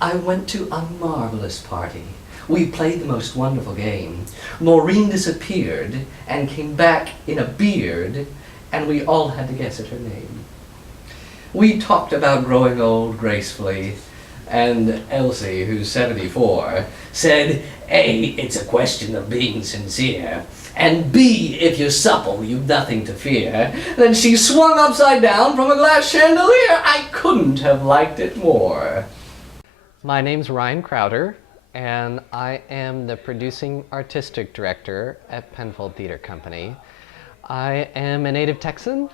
I went to a marvelous party. We played the most wonderful game. Maureen disappeared and came back in a beard, and we all had to guess at her name. We talked about growing old gracefully, and Elsie, who's 74, said, A, it's a question of being sincere, and B, if you're supple, you've nothing to fear. Then she swung upside down from a glass chandelier. I couldn't have liked it more. My name's Ryan Crowder, and I am the producing artistic director at Penfold Theater Company. I am a native Texan.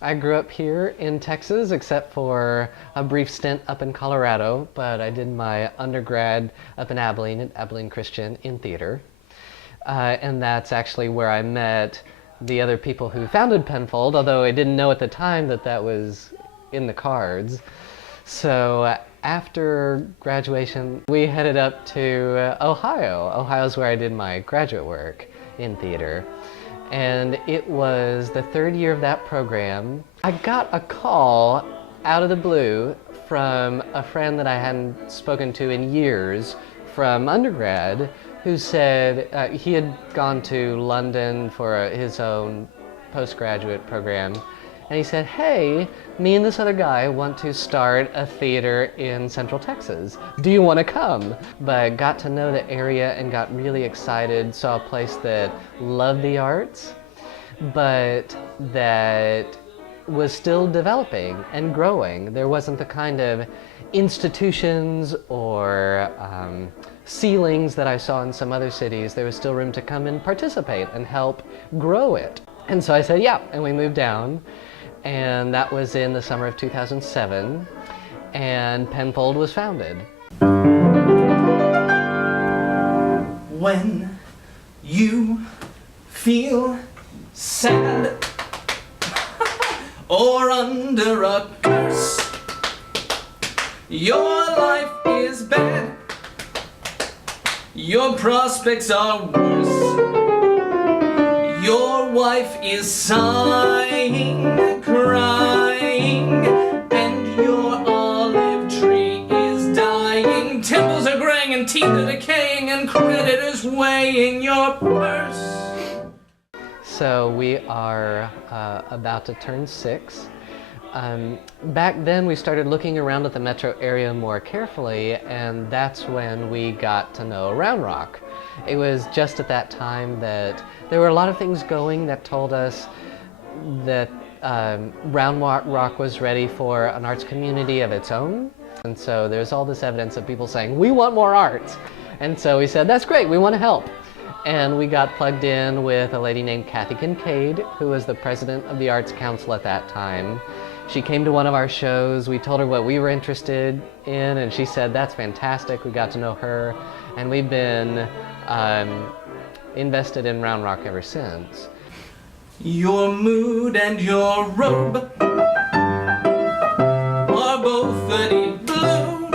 I grew up here in Texas, except for a brief stint up in Colorado, but I did my undergrad up in Abilene at Abilene Christian in theater. And that's actually where I met the other people who founded Penfold, although I didn't know at the time that that was in the cards. So after graduation, we headed up to Ohio. Ohio's where I did my graduate work in theater. And it was the third year of that program. I got a call out of the blue from a friend that I hadn't spoken to in years from undergrad, who said he had gone to London for his own postgraduate program. And he said, hey, me and this other guy want to start a theater in Central Texas. Do you want to come? But got to know the area and got really excited, saw a place that loved the arts, but that was still developing and growing. There wasn't the kind of institutions or ceilings that I saw in some other cities. There was still room to come and participate and help grow it. And so I said, yeah, and we moved down. And that was in the summer of 2007, and Penfold was founded. When you feel sad or under a curse, your life is bad, your prospects are worse, your wife is sighing, crying, and your olive tree is dying. Temples are graying and teeth are decaying and creditors weighing your purse. So we are about to turn 6. Back then we started looking around at the metro area more carefully, and that's when we got to know Round Rock. It was just at that time that there were a lot of things going that told us that Round Rock was ready for an arts community of its own. And so there's all this evidence of people saying, we want more arts. And so we said, that's great, we want to help. And we got plugged in with a lady named Kathy Kincaid, who was the president of the Arts Council at that time. She came to one of our shows, we told her what we were interested in, and she said, that's fantastic. We got to know her, and we've been invested in Round Rock ever since. Your mood and your robe are both pretty blue.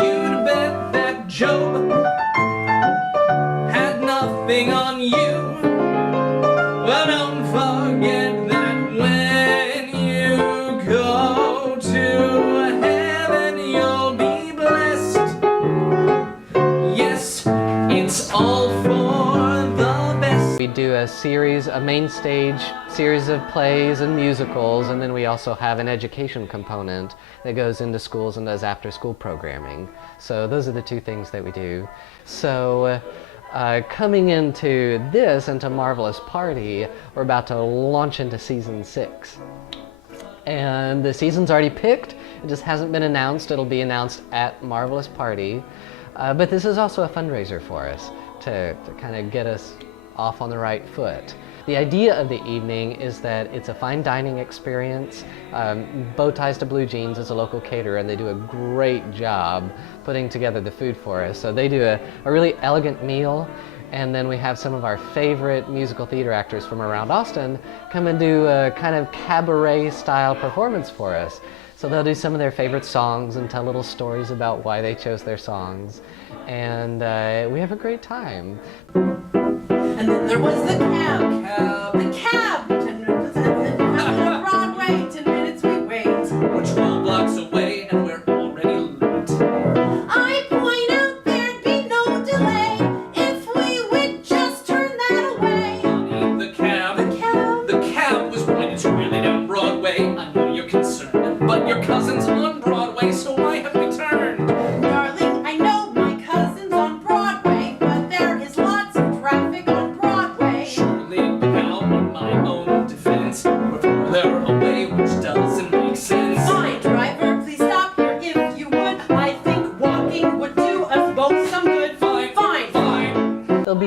You'd bet that Job had nothing on you. Well, don't forget that when you go to heaven, you'll be blessed. Yes, it's all for the best. We do a main stage series of plays and musicals, and then we also have an education component that goes into schools and does after-school programming. So those are the two things that we do. So coming into this, into Marvelous Party, we're about to launch into season 6. And the season's already picked, it just hasn't been announced. It'll be announced at Marvelous Party. But this is also a fundraiser for us to kind of get us off on the right foot. The idea of the evening is that it's a fine dining experience. Bow Ties to Blue Jeans is a local caterer, and they do a great job putting together the food for us. So they do a really elegant meal, and then we have some of our favorite musical theater actors from around Austin come and do a kind of cabaret style performance for us. So they'll do some of their favorite songs and tell little stories about why they chose their songs, and we have a great time. And then there was the cab. The cab! 10 minutes on Broadway, 10 minutes we wait. We're 12 blocks away and we're already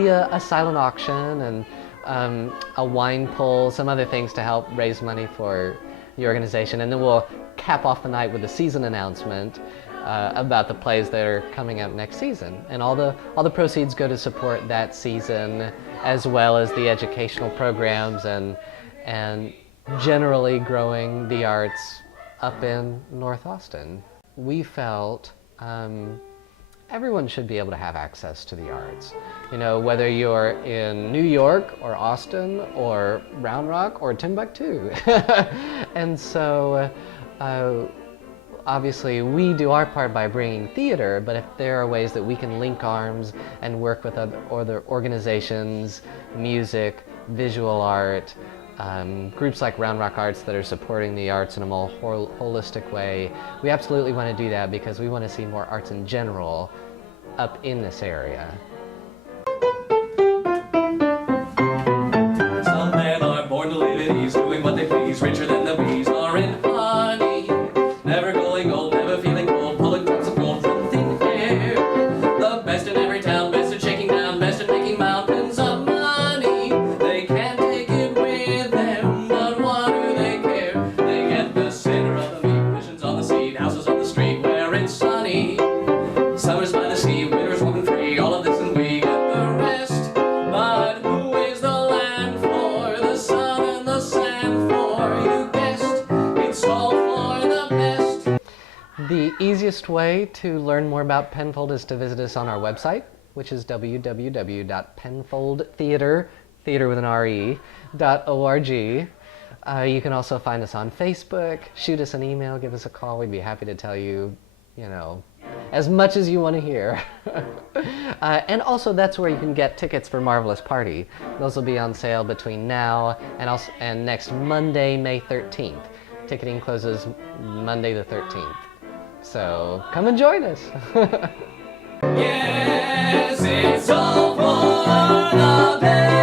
a silent auction and a wine pull, some other things to help raise money for the organization, and then we'll cap off the night with a season announcement about the plays that are coming up next season, and all the proceeds go to support that season, as well as the educational programs and generally growing the arts up in North Austin. We felt everyone should be able to have access to the arts. You know, whether you're in New York or Austin or Round Rock or Timbuktu. And so obviously we do our part by bringing theater, but if there are ways that we can link arms and work with other organizations, music, visual art, groups like Round Rock Arts that are supporting the arts in a more holistic way, we absolutely want to do that because we want to see more arts in general up in this area. Some men are born to live at ease, doing what they please, richer than the bees are in honey. Never growing old, never feeling cold, pulling drops of gold from thin air. The best in every town, best at shaking down, best at making mountains of money. They can't take it with them, but what do they care? They get the center of the meat, visions on the seed, houses on the street where it's sunny. Summers by the sea, winters warm and free, all of this and we get the rest. But who is the land for, the sun and the sand for? You guessed, it's all for the best. The easiest way to learn more about Penfold is to visit us on our website, which is www.penfoldtheater, theater with an R-E.org. You can also find us on Facebook, shoot us an email, give us a call. We'd be happy to tell you, as much as you want to hear. And also that's where you can get tickets for Marvelous Party. Those will be on sale between now and next Monday, May 13th. Ticketing closes Monday the 13th. So come and join us. Yes, it's all for the best.